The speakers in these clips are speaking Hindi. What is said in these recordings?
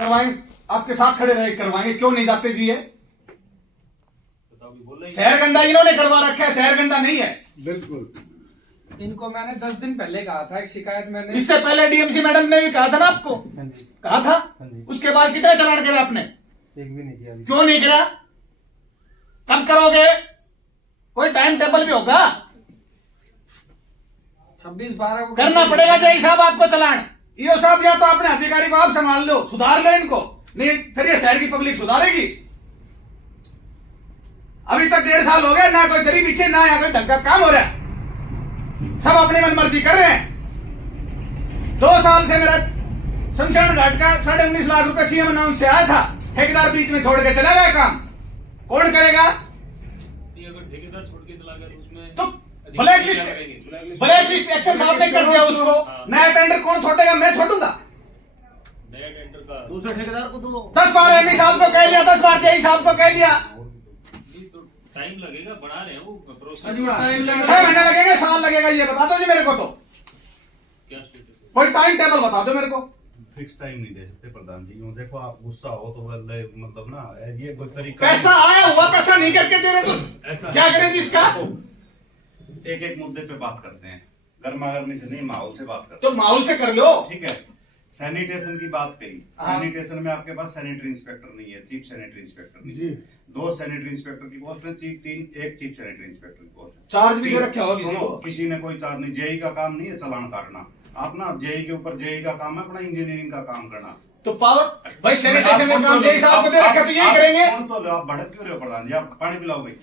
करवाएंगे, आपके साथ खड़े रहे करवाएंगे, क्यों नहीं जाते जी? है शहर गंदा इन्होंने करवा रखा है, शहर गंदा नहीं है। बिल्कुल। इनको मैंने 10 दिन पहले कहा था, एक शिकायत मैंने इससे पहले डीएमसी मैडम ने भी कहा था ना आपको, कहा था। उसके बाद कितने चालान करे आपने? एक भी नहीं किया। क्यों नहीं करा? कब करोगे? कोई टाइम टेबल भी होगा? 26/12 को करना पड़ेगा जय साहब आपको चालान। ईओ साहब या तो अपने अधिकारी को आप संभाल लो, सुधार लो इनको, नहीं फिर ये शहर की पब्लिक सुधारेगी। अभी तक 1.5 साल हो गए, ना कोई गरीब पीछे, ना यहाँ कोई ढंग का काम हो रहा है, सब अपनी मनमर्जी कर रहे हैं। 2 साल से मेरा शमशान घाट का 19.5 लाख रुपए सीएम अनाउंस से आया था, ठेकेदार बीच में छोड़ के चला गया, काम कौन करेगा? अगर ठेकेदार छोड़ के चला गया तो उसमें तो ब्लैक लिस्ट एक्शन साहब ने कर दिया उसको, नया टेंडर कौन छोड़ेगा? मैं छोड़ूंगा। नया टेंडर का दूसरे ठेकेदार को दो। 10 बार एमई साहब को कह लिया, 10 बार जेई साहब को कह लिया। तो टाइम लगेगा, बना रहे हैं वो प्रोसेस। 6 महीने लगेगा, साल लगेगा, ये बता दो जी मेरे को। तो क्या स्टेटस है? कोई टाइम टेबल बता दो मेरे को। फिक्स टाइम नहीं दे सकते प्रधान जी। यूं देखो, आप गुस्सा हो तो मतलब ना, ये कोई तरीका पैसा आया हुआ पैसा नहीं करके दे रहे तो ऐसा क्या करें जी इसका? एक एक मुद्दे पे बात करते हैं, गर्मा गर्मी से नहीं, माहौल से बात करते तो माहौल से कर लो। ठीक है। सैनिटेशन की बात कही, हाँ। सैनिटेशन में आपके पास सैनिटरी इंस्पेक्टर नहीं है, चीफ सैनिटरी इंस्पेक्टर नहीं है। 2 सैनिटरी इंस्पेक्टर की पोस्ट है, एक चीफ सैनिटरी इंस्पेक्टर की पोस्ट है। चार्ज भी दे रखा होगा किसी सुनो, को? किसी ने कोई चार्ज नहीं। जेई का काम नहीं है चालान काटना। आप ना जेई के ऊपर, जेई का काम है अपना इंजीनियरिंग का काम करना। तो पावर भाई सैनिटेशन का काम जेई साहब को दे रखा, तो यही करेंगे। तो आप भड़क क्यों रहे हो प्रधान जी? आप पानी पिलाओ भाई।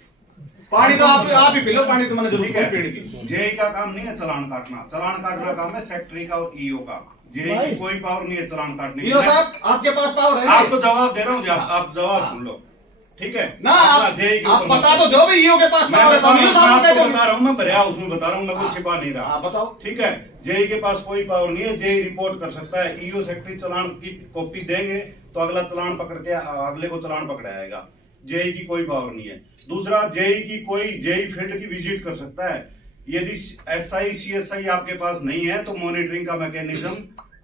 पानी तो आप ही पी लो, पानी तो मैंने जरूर ठीक है। पीने की। जेई का काम नहीं है चालान काटना। चालान काटना काम है सेक्रेटरी का और ईओ का। जेई की कोई पावर नहीं है चालान काटने की। ईओ साहब आपके पास पावर है? आपको जवाब दे रहा हूँ, आप जवाब सुन लो। ठीक है ना, अपना जेई के आप ईओ बता तो दो भाई, ईओ के पास मैं पावर है तो ईओ साहब को आपको कह बता दो। रहा हूँ, मैं भरिया उसमें बता रहा हूँ, मैं कुछ छिपा नहीं रहा। हाँ, बताओ। ठीक है, जेई के पास कोई पावर नहीं है। जेई रिपोर्ट कर सकता है। ईओ सेक्रेटरी चालान की कॉपी देंगे तो अगला चालान पकड़ के अगले को चालान पकड़ाएगा। जेई की कोई पावर नहीं है। दूसरा, जेई फील्ड की विजिट कर सकता है। यदि एसआई सीएसआई आपके पास नहीं है तो मॉनिटरिंग का मैकेनिज्म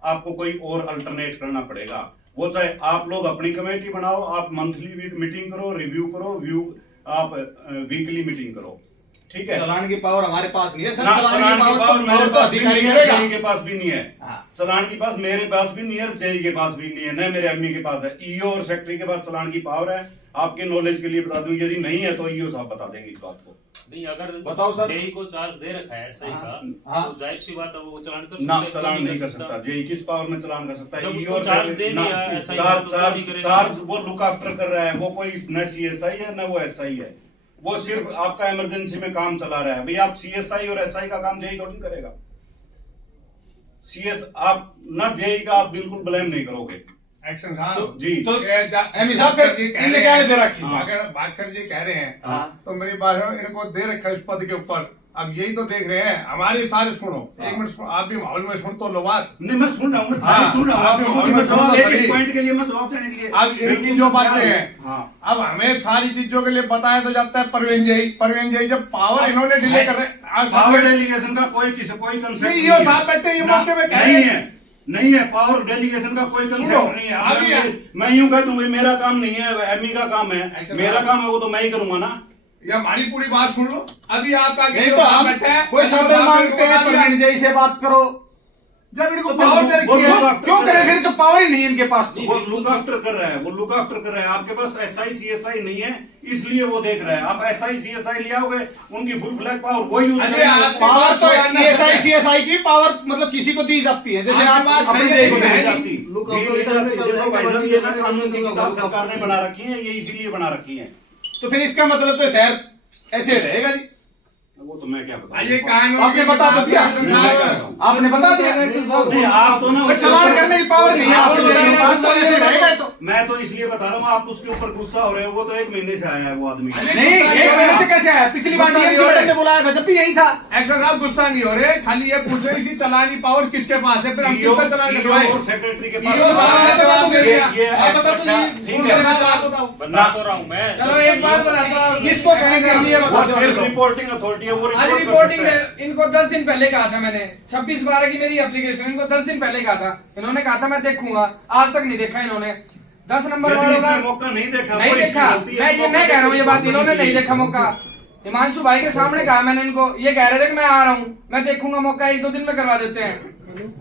आपको कोई और अल्टरनेट करना पड़ेगा। वो चाहे आप लोग अपनी कमेटी बनाओ, आप मंथली मीटिंग करो, रिव्यू करो, आप वीकली मीटिंग करो। ठीक है, चालान की पावर हमारे पास नहीं है सर। ना चालान की पावर मेरे पास भी नहीं है, जेई के पास भी नहीं है। हाँ। चालान की पास मेरे पास भी नहीं है, जेई के पास भी नहीं है, न मेरे एमई के पास है। ईओ और सेक्रेटरी के पास चालान की पावर है। आपके नॉलेज के लिए बता दूं, यदि नहीं है तो ईओ साहब बता देंगे इस बात को। नहीं, अगर बताओ सर। जेई को चार्ज दे रखा है एसआई का, हाँ। तो जाहिर सी बात है वो चालान कर ना, सकता है। चालान नहीं कर सकता। जेई किस पावर में चालान कर सकता है? जब ईओ उसको और चार्ज सेक्रेटरी दे ना, दिया SI का, तो वो नहीं करेगा। चार्ज वो लुक आफ्टर कर रहा है। वो कोई न सीएसआई है न वो एसआई है। वो सिर्फ आपका इमरजेंसी में काम चला रहा है। भाई आप सीएसआई और एसआई का काम जेई थोड़ी करेगा। सीएस आप ना, जेई का आप बिल्कुल ब्लेम नहीं करोगे। एक्शन साहब जी। तो एमी साहब फिर इनने क्या दे रखी? अगर भास्कर जी कह रहे हैं हाँ। तो मेरी बात है, इनको दे रखा है इस पद के ऊपर। अब यही तो देख रहे हैं हमारी सारे सुनो। एक मिनट आप भी माहौल में सुन तो लो बात। नहीं, मैं सुन रहा हूँ, मैं हाँ, सारी सुन रहा हूँ। आप भी आपको मैं जवाब सुन रहा एक हूँ। पॉइंट के लिए मैं जवाब देने के लिए। अब इनकी जो बातें हैं, हाँ, अब हमें सारी चीजों के लिए बताया तो जाता है परवीन जी जब पावर इन्होंने डिले कर रहे पावर डेलीगेशन का कोई कंसेप्ट नहीं, ये साहब बैठे ये मौके में कह रहे नहीं हैं। है, नहीं है। पावर डेलीगेशन का कोई सुनो, कंसेप्ट नहीं है। अब अभी मैं यूं कह दूं भाई मेरा काम नहीं है, एमई का काम है। Action मेरा साहब। काम है वो तो मैं ही करूंगा ना। ये हमारी पूरी बात सुन लो। अभी आपका नहीं तो हम कोई शब्द मांगते हैं, परवीन जय से बात करो। जब इनको तो पावर दे वो रखी है, लोग क्यों करें फिर? तो पावर ही नहीं है इनके पास। वो लुक आफ्टर कर रहा है, वो लुक आफ्टर कर रहा है। आपके पास एसआई सीएसआई नहीं है, इसलिए वो देख रहा है। आप एसआई सीएसआई ले आओगे, उनकी फुल फ्लैग पावर वो यूज अरे आप पावर तो बात तो एसआई सीएसआई की पावर मतलब किसी को दी जाती है, जैसे आपकी आप बात अपनी सही जय को है, दे है रहे नहीं। हैं। देखो भाई साहब, ये ना कानून की किताब सरकार ने बना रखी है, ये इसीलिए बना रखी है। तो फिर इसका मतलब तो शहर ऐसे रहेगा जी। वो तो मैं क्या बताऊं। ये कानून आपने बता तो दिया, आपने बता दिया। नहीं, आप तो ना कोई सवाल करने की पावर नहीं है, आपको पास तो ऐसे रहेगा तो। मैं तो इसलिए बता रहा हूँ, आप उसके ऊपर गुस्सा हो रहे हो। वो तो 1 महीने से आया है वो आदमी। नहीं, 1 महीने से कैसे आया? पिछली बार डीएमसी मैडम ने बुलाया था जब भी यही था। एक्टर साहब गुस्सा नहीं हो रहे, खाली ये पूछ रहे कि चलानी पावर किसके पास है, फिर हम किससे चलाने EO और सेक्रेटरी के पास। बता तो रहा हूँ मैं। चलो एक बात बताता हूँ, किसको कहेंगे हम ये बता वो सिर्फ दो। रिपोर्टिंग अथॉरिटी है, वो आज रिपोर्ट कर रिपोर्टिंग सकता है। इनको 10 दिन पहले कहा था मैंने, 26/12 की मेरी एप्लीकेशन, इनको 10 दिन पहले कहा था। इन्होंने कहा था मैं देखूंगा, आज तक नहीं देखा इन्होंने। 10 नंबर यदि वालों का इसने मौका नहीं देखा, नहीं वो इसकी देखा। गलती है, मैं कह रहा हूँ ये बात, इन्होंने नहीं देखा मौका। हिमांशु भाई के सामने कहा मैंने इनको, ये कह रहे थे कि मैं आ रहा हूँ, मैं देखूंगा मौका, 1-2 दिन में करवा देते हैं।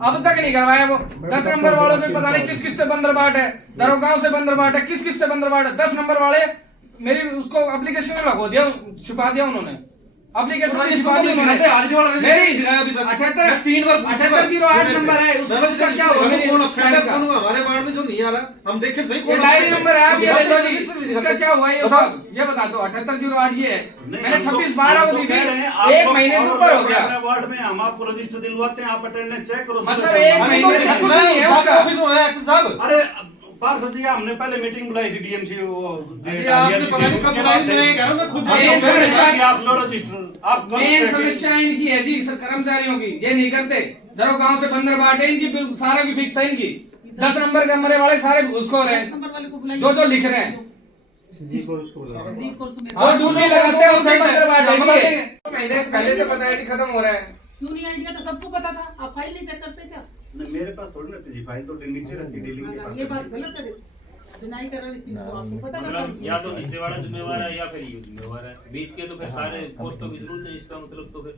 अब तक नहीं करवाया वो। 10 नंबर वालों को पता नहीं किस किस से बंदरबाट है, दरोगांव से बंदरबाट है, किस किस से बंदरबाट है। 10 नंबर वाले मेरी उसको एप्लीकेशन में लगा दिया, छुपा दिया उन्होंने, एप्लीकेशन में छुपा दी उन्होंने। मेरी 7808 नंबर है, उसका क्या हुआ? मेरी हमारे वार्ड में जो नहीं आ रहा, हम देखे सही ये डायरी नंबर है, आप ये ले लो जी, इसका क्या हुआ ये सब ये बता दो। 7808 ये है, मैंने 26/12 को दी थी, 1 महीने से ऊपर हो गया। वार्ड में हम आपको रजिस्टर दिलवाते हैं, आप अटेंडेंस चेक करो। मतलब 1 महीने से कुछ नहीं है उसका। अरे पार्षद जी, हमने पहले मीटिंग बुलाई थी डीएमसी आप लो रजिस्टर, आप मेन समस्या इनकी है जी, कर्मचारियों की, ये नहीं करते। दरोगांव से बंदरबाट है इनकी, सारा की फिक्स है इनकी। 10 नंबर कमरे वाले सारे घुसखोर हैं, जो लिख रहे हैं, और दूसरी लगाते हैं उसे बंदरबाट है। महीने से पहले से पता है कि खत्म हो रहा है। क्यों नहीं आइडिया था? सबको पता था, आप फाइल नहीं चेक करते क्या? मेरे पास थोड़ी रहती जी फाइल, तो नीचे रहती डीलिंग के पास। ये बात गलत है, डिनाई कर रहे हो इस चीज को, आपको पता था सारी मतलब चीज़। या तो नीचे वाला जिम्मेवार है या फिर ये जिम्मेवार है, बीच के तो फिर सारे पोस्टों की जरूरत है। इसका मतलब तो फिर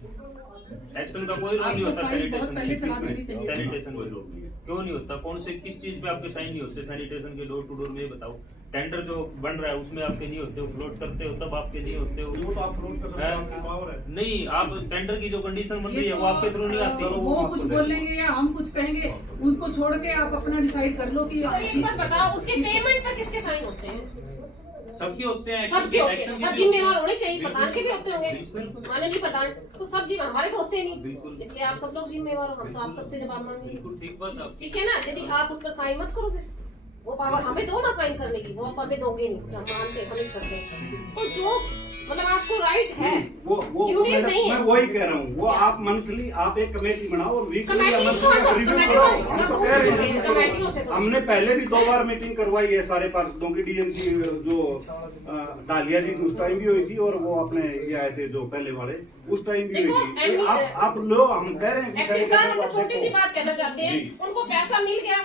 एक्शन का कोई रोल नहीं होता। सैनिटेशन कोई रोल नहीं है, क्यों नहीं होता? कौन से किस चीज पे आपके साइन नहीं होते सैनिटेशन के? डोर टू डोर में बताओ। टेंडर जो बन रहा है उसमें आपके नहीं होते हो, फ्लोट करते हो तब आपके नहीं होते हो। वो तो आप फ्लोट कर सकते हैं, आपकी पावर है। नहीं, आप टेंडर की जो कंडीशन बन रही है वो आपके थ्रू नहीं आती। वो कुछ बोलेंगे या हम कुछ कहेंगे, उनको छोड़ के आप अपना डिसाइड कर लो कि सर एक बार बताओ, उसके पेमेंट पर किसके साइन होते हैं? सबके होते हैं, सबके होते हैं, एक्शन सब के जिम्मेवार होने चाहिए। बिल्कुल। प्रधान के भी होते होंगे, बिल्कुल। माननीय प्रधान तो सब जिम्मेवार, हमारे तो होते नहीं। बिल्कुल। इसलिए आप सब लोग जिम्मेवार हो, हम तो आप सबसे जवाब मांगेंगे। बिल्कुल ठीक बात आप। ठीक है ना? यदि आप उस पर साइन मत करोगे, वो पावर हमें दो ना साइन करने की, वो आप हमें दोगे नहीं, हम मानते हैं, कमिट करते हैं। तो जो मतलब आपको राइट है, वो यूनियन मैडम, नहीं है। मैं वही कह रहा हूँ, वो आप मंथली आप एक कमेटी बनाओ और वीकली कमेटी या को हम- रिव्यू कमेटी करो। को- हम बस तो वो कह रहे करें, कमेटियों से हैं, तो- हमने पहले भी 2 बार मीटिंग करवाई है सारे पार्षदों की। डीएमसी जो डालिया जी उस टाइम भी हुई थी, और वो अपने ये आए थे जो पहले वाले, उस टाइम भी देखो, हुई थी। एडमिन- आप लो, हम कह रहे हैं कि एक्शन साहब sanitation हम तो आप छोटी सी देखो। बात कहना चाहते हैं, जी। उनको पैसा मिल गया,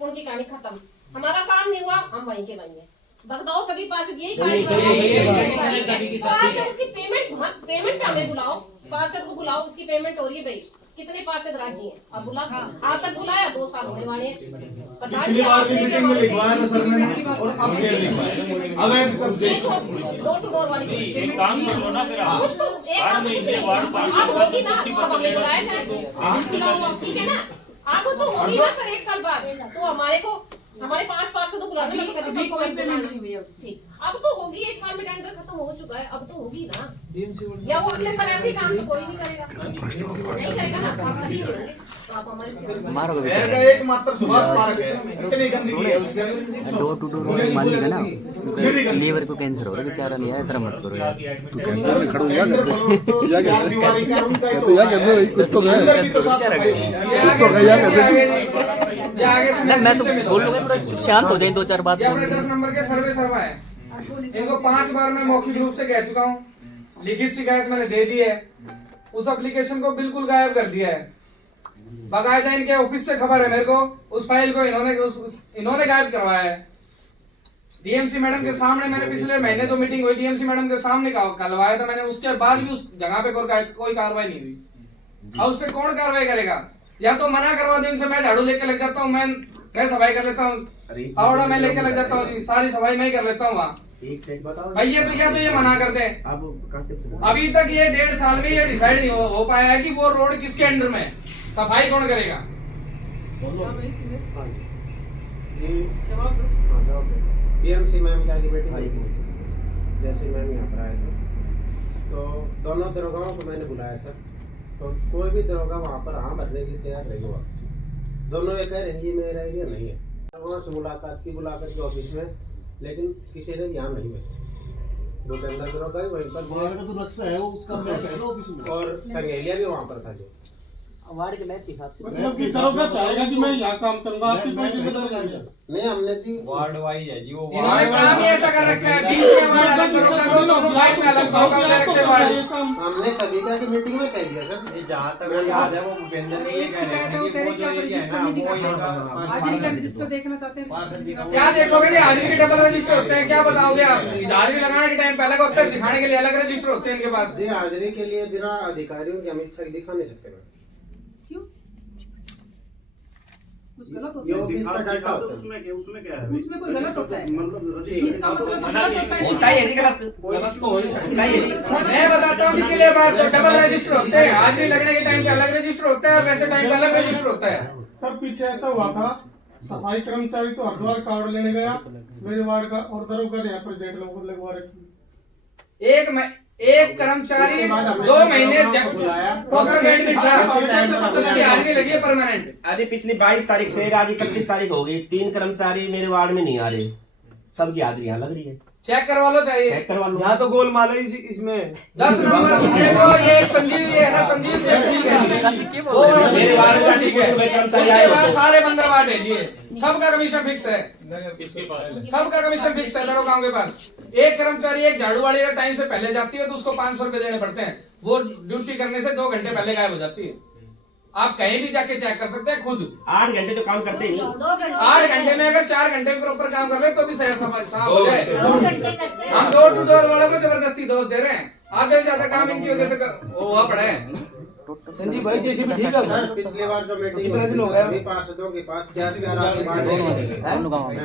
उनकी कहानी खत्म। हमारा काम नहीं हुआ, हम वहीं के वहीं हैं। बताओ सभी पार्षद यही कहानी तो आप जब उसकी पेमेंट पे हमें बुलाओ, पार्षद को बुलाओ, उसकी पेमेंट हो रही है भाई, कितने पार्षद राजी हैं? अब बुला, आज तक बुलाया, 2 साल होने वाले हैं। पिछली बार भी मीटिंग में लिखवाया था सर मैंने, और अब फिर लिखवाया। अब डोर टू डोर वाली एक काम कर लो ना फिर आप। कुछ तो एक हर साथ कुछ महीने नहीं। वार्ड आप पार्षद होगी ना, पुष्टि तो पत्र हमें लेना बुलाया शुरू जाए, कर दो। लिस्ट बनाओ, ठीक है ना? आप तो होगी ना सर 1 साल बाद, तो हमारे 5 पार्षद को बुला अभी कोई पेमेंट नहीं हुई है उसकी। ठीक, अब तो होगी। 1 साल में टेंडर खत्म हो चुका है, अब तो होगी ना। या वो अगले साल ऐसे ही काम तो कोई नहीं करेगा, नहीं करेगा ना, आप सही नहीं होंगे तो आप हमारे शहर का एकमात्र सुभाष पार्क है, इतनी गंदगी है उसमें। डोर टू डोर मालिक है ना, लीवर को कैंसर हो रहा है, बेचारा नहीं है, इतना मत करो यार। मैं तो बोल लूंगा, थोड़ा शांत हो जाए, 2-4 बात ये अपने 10 नंबर के सर्वे सर्वा है। इनको 5 बार मैं मौखिक रूप से कह चुका हूँ, लिखित शिकायत मैंने दे दी है। उस एप्लीकेशन को बिल्कुल गायब कर दिया है। बाकायदा इनके ऑफिस से खबर है मेरे को, उस फाइल को इन्होंने गायब करवाया है। डीएमसी मैडम के सामने मैंने पिछले महीने जो मीटिंग हुई डीएमसी मैडम के सामने करवाया था मैंने, उसके बाद भी उस जगह पे कोई कार्रवाई नहीं हुई। और उस पर कौन कार्रवाई करेगा? या तो मना करवा दे उनसे, मैं झाड़ू लेके लग जाता हूँ, मैं सफाई कर लेता हूँ, फावड़ा मैं लेके लग जाता हूँ, सारी सफाई मैं ही कर लेता हूँ वहाँ। भैया तो या तो ये मना कर दे। अभी तक ये 1.5 साल में ये डिसाइड नहीं हो पाया है कि वो रोड किसके अंडर में है, सफाई कौन करेगा। जवाब दो। डीएमसी मैम की मीटिंग हुई थी, जैसे मैम यहाँ पर आए थे, तो दोनों दरोगाओं को मैंने बुलाया सर। तो कोई भी दरोगा वहाँ पर हाँ भरने की तैयार नहीं हुआ। दोनों ये कह रहे हैं ये मेरा एरिया नहीं है। वहाँ से मुलाकात की, बुला करके ऑफिस में, लेकिन किसी ने यहाँ नहीं बैठा। भूपेंद्र गिरोह गए वहीं पर वार्ड का तो नक्शा है वो, उसका मैप है ना ऑफिस में। और संगेलिया भी वहाँ पर था जो वार्ड के मैप के हिसाब से मतलब कि दरोगा चाहेगा कि मैं यहाँ काम करूंगा, आपकी कोई जिम्मेदारी नहीं है। नहीं, हमने जी वार्ड वाइज है जी वो। इन्होंने काम ही ऐसा कर रखा है, बीच में वार्ड अलग दरोगा को, दोनों साइड में अलग दरोगा कर रखे वार्ड। हमने सभी का की मीटिंग में कह दिया सर। ये जहाँ तक मुझे याद है वो भूपेंद्र और जी ये एक कह रहे शिकायत है, वो हैं कह कि रहे कि आप वो जो ये रजिस्टर है ना, नहीं वो दिखाते, हाजिरी का रजिस्टर देखना चाहते हैं। क्या देखोगे जी, हाजिरी के डबल रजिस्टर होते हैं, क्या बताओगे आप? हाजिरी लगाने के टाइम पहले का होता है, दिखाने के लिए अलग रजिस्टर होते हैं इनके पास। जी हाजिरी के लिए बिना अधिकारियों की हम इच्छा दिखा नहीं सकते मैम। क्यों? कुछ गलत ये होता है? ऑफिस का डाटा होता है। उसमें क्या है? उसमें कोई गलत होता है? मतलब इसका मतलब गलत होता है? होता ही है जी गलत। गलत तो होता ही है। मैं बताता हूँ कि क्लियर बात, तो डबल रजिस्टर होते हैं, हाजिरी लगने के टाइम पे अलग रजिस्टर होता है और वैसे टाइम पे अलग रजिस्टर होता है। सर पीछे ऐसा हुआ था, सफाई कर्मचारी तो हरिद्वार कार्ड लेने गया, मेरे वार्ड का और दरोगा ने यहाँ पर जेड लोगों को लगवा रखी। एक कर्मचारी 2 महीने प्रोपेगेंडिंग था, उसकी हाजिरी लगी है परमानेंट। अरे पिछली 22 तारीख से आज 31 तारीख हो गई, 3 कर्मचारी मेरे वार्ड में नहीं आ रहे, सबकी हाजिरी यहाँ लग रही है। चेक करवा लो, चाहिए चेक करवा लो। यहाँ तो गोलमाल है इसमें। 10 नंबर देखो, ये संजीव, ये है ना संजीव, ये ठीक है, वो मेरे वार्ड का ठीक है। कर्मचारी उसके आए बाद होते। सारे बंदरवाट है जी, सबका कमीशन फिक्स है, किसके पास है? सबका कमीशन फिक्स है दरोगाओं के पास। एक कर्मचारी एक झाड़ू वाली अगर टाइम से पहले जाती है तो उसको 500 रुपए देने पड़ते हैं, वो ड्यूटी करने से 2 घंटे पहले गायब हो जाती है। आप कहीं भी जाके चेक कर सकते हैं खुद। 8 घंटे तो काम करते ही नहीं। 8 घंटे में अगर 4 घंटे प्रॉपर काम कर ले तो भी सही साफ हो जाए। हम डोर टू डोर वालों को जबरदस्ती दोष दे रहे हैं, आधे से ज्यादा काम इनकी वजह से हुआ पड़ा है। संदीप भाई जैसे भी ठीक है। सर पिछली बार जो मीटिंग कितने दिन हो गए? सभी पार्षदों के पास 4 आदमी बाहर